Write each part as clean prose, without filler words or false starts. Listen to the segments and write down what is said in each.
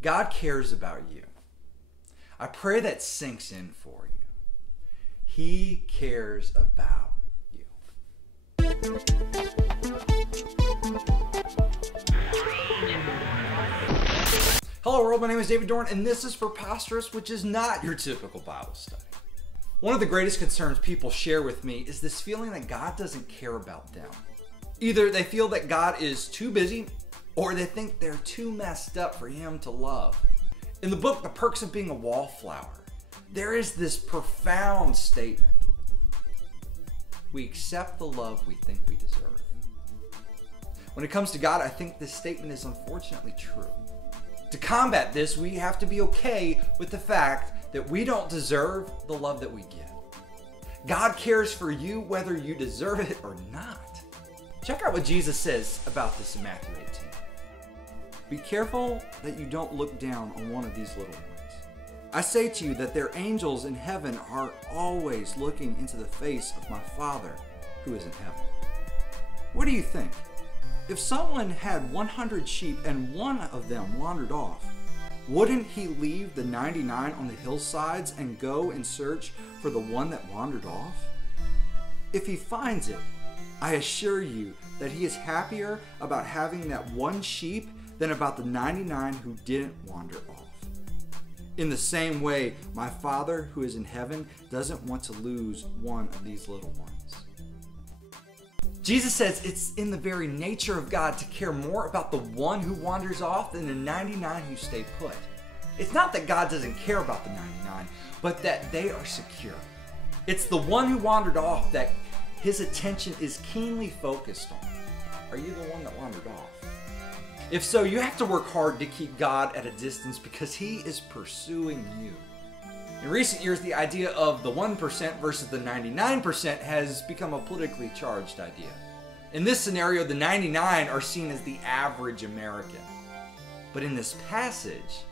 God cares about you. I pray that sinks in for you. He cares about you. Hello world, my name is David Dorn, and this is Preposterous, which is not your typical Bible study. One of the greatest concerns people share with me is this feeling that God doesn't care about them. Either they feel that God is too busy, or they think they're too messed up for Him to love. In the book, The Perks of Being a Wallflower, there is this profound statement. We accept the love we think we deserve. When it comes to God, I think this statement is unfortunately true. To combat this, we have to be okay with the fact that we don't deserve the love that we get. God cares for you whether you deserve it or not. Check out what Jesus says about this in Matthew 18. Be careful that you don't look down on one of these little ones. I say to you that their angels in heaven are always looking into the face of my Father who is in heaven. What do you think? If someone had 100 sheep and one of them wandered off, wouldn't he leave the 99 on the hillsides and go and search for the one that wandered off? If he finds it, I assure you that he is happier about having that one sheep than about the 99 who didn't wander off. In the same way, my Father who is in heaven doesn't want to lose one of these little ones. Jesus says it's in the very nature of God to care more about the one who wanders off than the 99 who stay put. It's not that God doesn't care about the 99, but that they are secure. It's the one who wandered off that His attention is keenly focused on. Are you the one that wandered off? If so, you have to work hard to keep God at a distance because He is pursuing you. In recent years, the idea of the 1% versus the 99% has become a politically charged idea. In this scenario, the 99 are seen as the average American. But in this passage,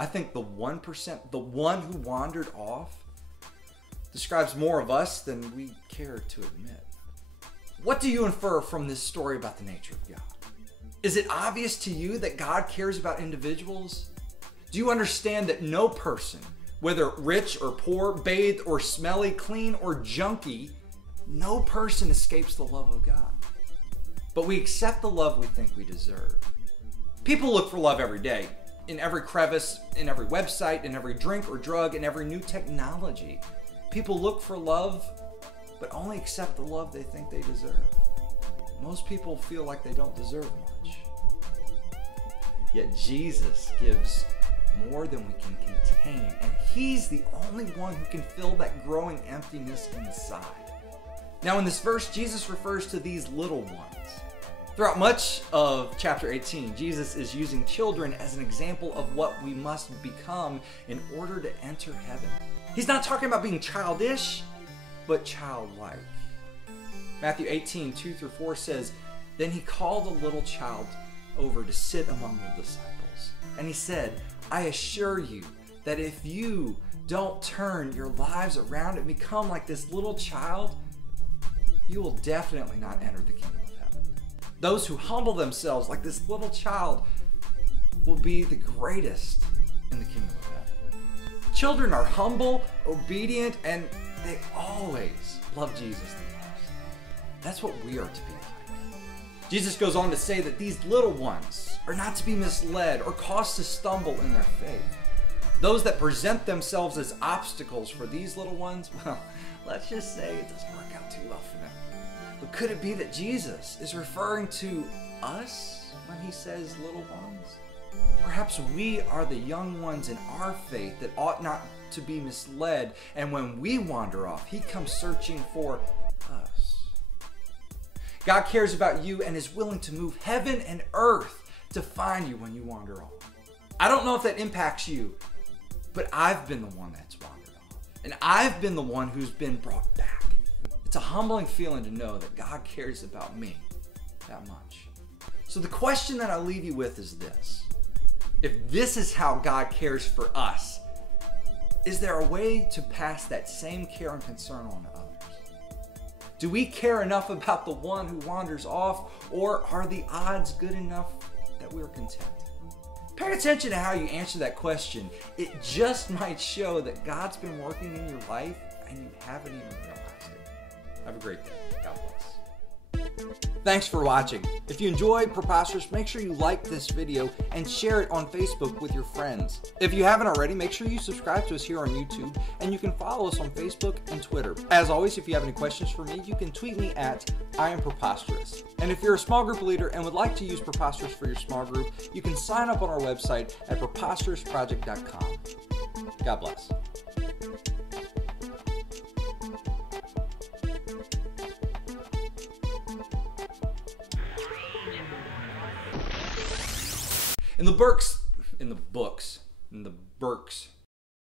I think the 1%, the one who wandered off, describes more of us than we care to admit. What do you infer from this story about the nature of God? Is it obvious to you that God cares about individuals? Do you understand that no person, whether rich or poor, bathed or smelly, clean or junky, no person escapes the love of God? But we accept the love we think we deserve. People look for love every day, in every crevice, in every website, in every drink or drug, in every new technology. People look for love, but only accept the love they think they deserve. Most people feel like they don't deserve much. Yet Jesus gives more than we can contain, and He's the only one who can fill that growing emptiness inside. Now in this verse, Jesus refers to these little ones. Throughout much of chapter 18, Jesus is using children as an example of what we must become in order to enter heaven. He's not talking about being childish, but childlike. Matthew 18, 2-4 says, Then He called a little child over to sit among the disciples. And He said, I assure you that if you don't turn your lives around and become like this little child, you will definitely not enter the kingdom of heaven. Those who humble themselves like this little child will be the greatest in the kingdom of heaven. Children are humble, obedient, and they always love Jesus the most. That's what we are to be like. Jesus goes on to say that these little ones are not to be misled or caused to stumble in their faith. Those that present themselves as obstacles for these little ones, well, let's just say it doesn't work out too well for them. But could it be that Jesus is referring to us when He says little ones? Perhaps we are the young ones in our faith that ought not to be misled, and when we wander off, He comes searching for us. God cares about you and is willing to move heaven and earth to find you when you wander off. I don't know if that impacts you, but I've been the one that's wandered off. And I've been the one who's been brought back. It's a humbling feeling to know that God cares about me that much. So the question that I leave you with is this. If this is how God cares for us, is there a way to pass that same care and concern on to others? Do we care enough about the one who wanders off, or are the odds good enough that we're content? Pay attention to how you answer that question. It just might show that God's been working in your life and you haven't even realized it. Have a great day. God bless. Thanks for watching. If you enjoyed Preposterous, make sure you like this video and share it on Facebook with your friends. If you haven't already, make sure you subscribe to us here on YouTube, and you can follow us on Facebook and Twitter. As always, if you have any questions for me, you can tweet me at @IamPreposterous. And if you're a small group leader and would like to use Preposterous for your small group, you can sign up on our website at preposterousproject.com. God bless. In the Burks,